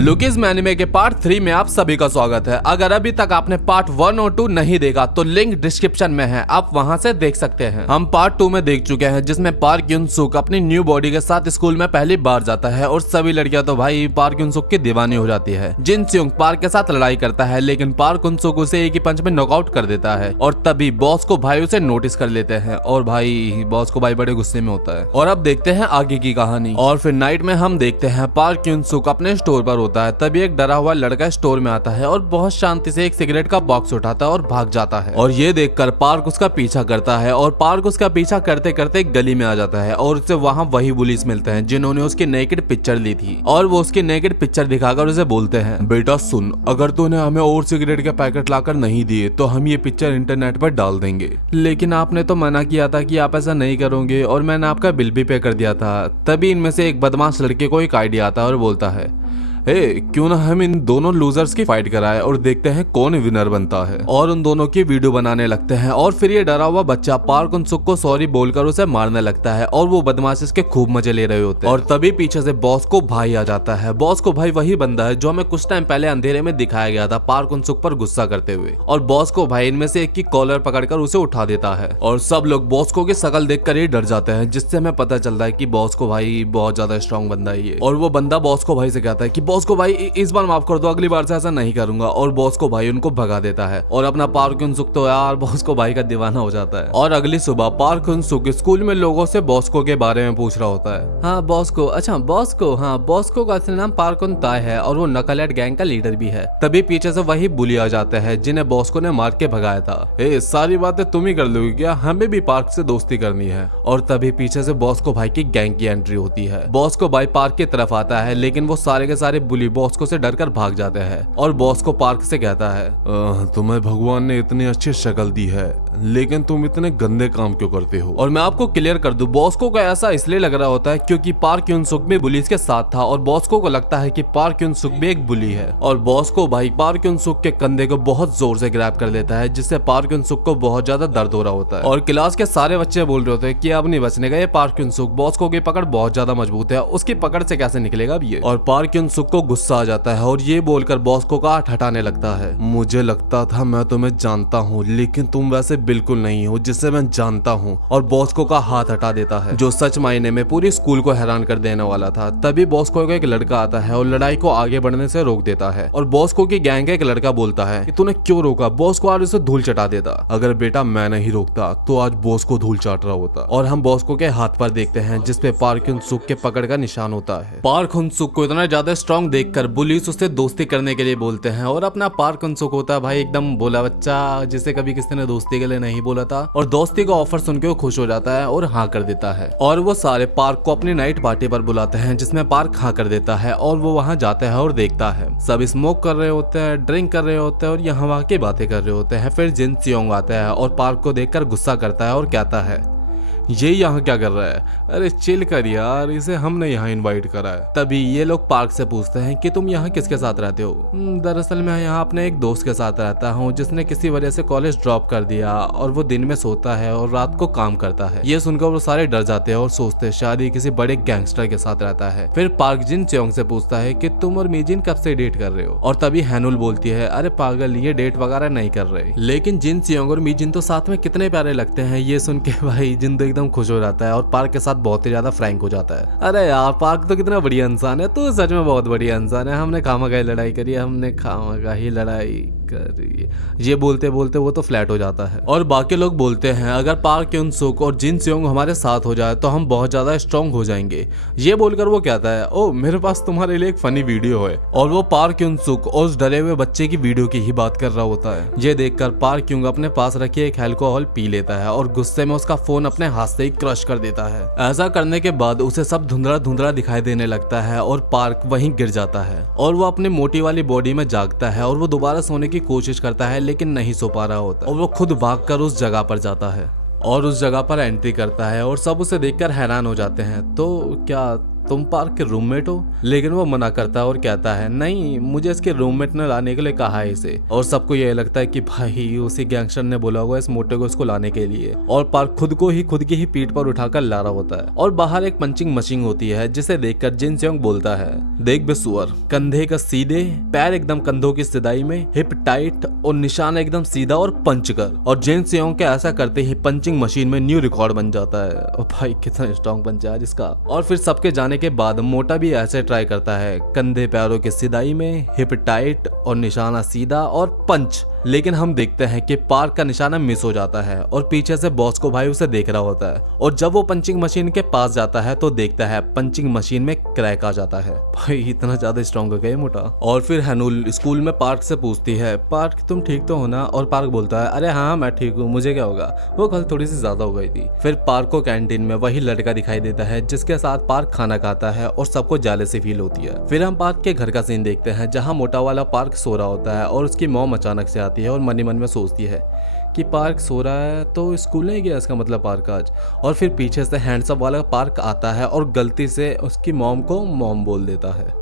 लुकीज anime के part 3 में आप सभी का स्वागत है। अगर अभी तक आपने पार्ट 1 और 2 नहीं देखा तो लिंक डिस्क्रिप्शन में है, आप वहां से देख सकते हैं। हम पार्ट 2 में देख चुके हैं जिसमें पार्क युन सुक अपनी न्यू बॉडी के साथ स्कूल में पहली बार जाता है और सभी लड़कियां तो भाई पार्क युन सुक की दीवानी हो जाती है। जिन स्योंग पार्क के साथ लड़ाई करता है लेकिन पार्क युन सुक उसे एक ही पंच में नॉकआउट कर देता है और तभी बॉस को भाई उसे नोटिस कर लेते हैं और भाई बॉस को भाई बड़े गुस्से में होता है। और अब देखते हैं आगे की कहानी। और फिर नाइट में हम देखते हैं पार्क युन सुक अपने स्टोर पर होता है, तभी एक डरा हुआ लड़का स्टोर में आता है और बहुत शांति से एक सिगरेट का बॉक्स उठाता है और भाग जाता है। और ये देखकर पार्क उसका पीछा करता है और पार्क उसका पीछा करते करते एक गली में आ जाता है और उसे वहाँ वही पुलिस मिलते हैं जिन्होंने उसकी नेकेड पिक्चर ली थी और वो उसकी नेकेड पिक्चर दिखाकर उसे बोलते हैं, बेटा सुन, अगर तूने हमें और सिगरेट के पैकेट लाकर नहीं दिए तो हम ये पिक्चर इंटरनेट पर डाल देंगे। लेकिन आपने तो मना किया था कि आप ऐसा नहीं करोगे और मैंने आपका बिल भी पे कर दिया था। तभी इनमें से एक बदमाश लड़के को एक आइडिया आता है और बोलता है, क्यों ना हम इन दोनों लूजर्स की फाइट कराएं और देखते हैं कौन विनर बनता है। और उन दोनों की वीडियो बनाने लगते हैं और फिर ये डरा हुआ बच्चा पार्क उन सुक को सॉरी बोलकर उसे मारने लगता है और वो बदमाश इसके खूब मजे ले रहे होते हैं। और तभी पीछे से बॉस को भाई आ जाता है। बॉस को भाई वही बंदा है जो हमें कुछ टाइम पहले अंधेरे में दिखाया गया था पार्क उन सुक पर गुस्सा करते हुए। और बॉस को भाई इनमें से एक की कॉलर पकड़कर उसे उठा देता है और सब लोग बॉस को की शकल देखकर ही डर जाते हैं, जिससे हमें पता चलता है कि बॉस को भाई बहुत ज्यादा स्ट्रॉन्ग बंदा ही है। और वो बंदा बॉस को भाई से कहता है कि बॉस को भाई इस बार माफ कर दो, अगली बार से ऐसा नहीं करूंगा। और बॉस को भाई उनको भगा देता है और अपना पार्क युन सुक तो यार बॉस को भाई का दीवाना हो जाता है। और अगली सुबह पार्क युन सुक स्कूल में लोगों से बॉस को के बारे में पूछ रहा होता है। हाँ बॉस को, अच्छा बॉस को, हाँ बॉस को का असली नाम पार्क युन ताय है और वो नकलहेड गैंग का लीडर भी है। तभी पीछे से वही बुली आ जाते हैं जिन्हें बॉस को ने मार के भगाया था। सारी बातें तुम ही कर लोगे क्या, हमें भी पार्क से दोस्ती करनी है। और तभी पीछे से बॉस को भाई की गैंग की एंट्री होती है। बॉस को भाई पार्क की तरफ आता है लेकिन वो सारे के सारे बुली बॉस को से डर कर भाग जाते हैं। और बॉस को पार्क से कहता है, तुम्हें भगवान ने इतनी अच्छी शक्ल दी है लेकिन तुम इतने गंदे काम क्यों करते हो। और मैं आपको क्लियर कर दूं, बॉस को ऐसा इसलिए लग रहा होता है क्योंकि पार्क युन सुक भी बुलीज के साथ था और बॉस को लगता है कि पार्क युन सुक भी एक बुली है। और बॉस को भाई पार्क युन सुक के कंधे को बहुत जोर से ग्रैब कर लेता है जिससे पार्क युन सुक को बहुत ज्यादा दर्द हो रहा होता है। और क्लास के सारे बच्चे बोल रहे होते हैं कि अब नहीं बचने का ये पार्क युन सुक, बॉस को की पकड़ बहुत ज्यादा मजबूत है, उसकी पकड़ से कैसे निकलेगा अब ये। और पार्क युन सुक को गुस्सा आ जाता है और ये बोलकर बॉस को काट हटाने लगता है, मुझे लगता था मैं तुम्हें जानता हूँ लेकिन तुम वैसे बिल्कुल नहीं हो जिससे मैं जानता हूँ। और बॉस को का हाथ हटा देता है जो सच मायने में पूरी स्कूल को हैरान कर देने वाला था। तभी बॉस को एक लड़का आता है और लड़ाई को आगे बढ़ने से रोक देता है। और बॉस को की गैंग का एक लड़का बोलता है कि तूने क्यों रोका, बॉस को आज उसे धूल चटा देता, अगर बेटा मैं नहीं रोकता तो आज बॉस को धूल चाट रहा होता। और हम बॉस को के हाथ पर देखते हैं जिसपे पार्क युन सुक के पकड़ का निशान होता है। पार्क युन सुक को इतना ज्यादा स्ट्रॉन्ग देखकर पुलिस उससे दोस्ती करने के लिए बोलते हैं और अपना पार्क युन सुक होता है भाई एकदम भोला बच्चा जिसे कभी किसी ने दोस्ती के लिए नहीं बोला था। और दोस्ती का ऑफर सुन के वो खुश हो जाता है और हाँ कर देता है। और वो सारे पार्क को अपनी नाइट पार्टी पर बुलाते हैं जिसमें पार्क हाँ कर देता है। और वो वहाँ जाता है और देखता है सब स्मोक कर रहे होते हैं, ड्रिंक कर रहे होते हैं और यहाँ वहाँ की बातें कर रहे होते हैं। फिर जिन सियोंग आता है और पार्क को देखकर गुस्सा करता है और कहता है, ये यहाँ क्या कर रहा है, अरे चिल कर यार, इसे हमने यहाँ इनवाइट करा है। तभी ये लोग पार्क से पूछते हैं कि तुम यहाँ किसके साथ रहते हो। दरअसल मैं यहाँ अपने एक दोस्त के साथ रहता हूँ जिसने किसी वजह से कॉलेज ड्रॉप कर दिया और वो दिन में सोता है और रात को काम करता है। ये सुनकर वो सारे डर जाते हैं और सोचते हैं शायद ये किसी बड़े गैंगस्टर के साथ रहता है। फिर पार्क जिन चियोंग से पूछता है कि तुम और मीजिन कब से डेट कर रहे हो। और तभी हैनुल बोलती है, अरे पागल, ये डेट वगैरह नहीं कर रहे। लेकिन जिन चियोंग और मीजिन तो साथ में कितने प्यारे लगते हैं। ये सुन के भाई जिन तो एकदम खुश हो जाता है और पार्क के साथ बहुत ही ज्यादा फ्रैंक हो जाता है। अरे यार पार्क तो कितना बढ़िया इंसान है, तो सच में बहुत बढ़िया इंसान है, हमने खामखा लड़ाई करी, हमने खामखा ही लड़ाई करी। ये बोलते बोलते वो तो फ्लैट हो जाता है। और बाकी लोग बोलते हैं अगर पार्क युन सुक और जिन सियोंग हमारे साथ हो जाए तो हम बहुत ज्यादा स्ट्रॉन्ग हो जाएंगे। ये बोलकर वो कहता है, ओ मेरे पास तुम्हारे लिए एक फनी वीडियो है। और वो पार्क युन सुक और उस डरे हुए बच्चे की वीडियो की ही बात कर रहा होता है। ये देखकर पार्क युन अपने पास रखी एक अल्कोहल पी लेता है और गुस्से में उसका फोन अपने हाथ से ही क्रश कर देता है। ऐसा करने के बाद उसे सब धुंधला धुंधला दिखाई देने लगता है और पार्क वहीं गिर जाता है। और वो अपनी मोटी वाली बॉडी में जागता है और वो दोबारा सोने की कोशिश करता है लेकिन नहीं सो पा रहा होता। और वो खुद भागकर उस जगह पर जाता है और उस जगह पर एंट्री करता है और सब उसे देखकर हैरान हो जाते हैं। तो क्या तुम पार्क के रूममेट हो? लेकिन वो मना करता है और कहता है नहीं, मुझे इसके रूममेट ने लाने के लिए कहा है इसे। और सबको ये लगता है कि भाई उसी गैंगस्टर ने बोला होगा इस मोटे को इसको लाने के लिए। और पार्क खुद की ही पीठ पर उठाकर ला रहा होता है। और बाहर एक पंचिंग मशीन होती है जिसे देखकर जिन सेयोंग बोलता है, देख बे सुअर, कंधे का सीधे, पैर एकदम कंधों की सिधाई में, हिप टाइट और निशान एकदम सीधा और पंच कर। और जिन सेयोंग के ऐसा करते ही पंचिंग मशीन में न्यू रिकॉर्ड बन जाता है। और भाई कितना स्ट्रॉन्ग पंच है इसका। और फिर सबके जाने के बाद मोटा भी ऐसे ट्राई करता है, कंधे पैरों की सिधाई में, हिप टाइट और निशाना सीधा और पंच। लेकिन हम देखते हैं कि पार्क का निशाना मिस हो जाता है और पीछे से बॉस को भाई उसे देख रहा होता है। और जब वो पंचिंग मशीन के पास जाता है तो देखता है पंचिंग मशीन में क्रैक आ जाता है। भाई इतना ज्यादा स्ट्रॉन्ग हो गया मोटा। और फिर हैनुल स्कूल में पार्क से पूछती है, पार्क तुम ठीक तो हो ना? और पार्क बोलता है, अरे हाँ मैं ठीक हूँ, मुझे क्या होगा, वो कल थोड़ी सी ज्यादा हो गई थी। फिर पार्क को कैंटीन में वही लड़का दिखाई देता है जिसके साथ पार्क खाना खाता है और सबको जेलसी फील होती है। फिर हम पार्क के घर का सीन देखते हैं जहाँ मोटा वाला पार्क सो रहा होता है और उसकी मॉम अचानक से आती है और मन ही मन में सोचती है कि पार्क सो रहा है तो स्कूल नहीं गया इसका मतलब पार्क आज। और फिर पीछे से हैंडसम वाला पार्क आता है और गलती से उसकी मॉम को मॉम बोल देता है।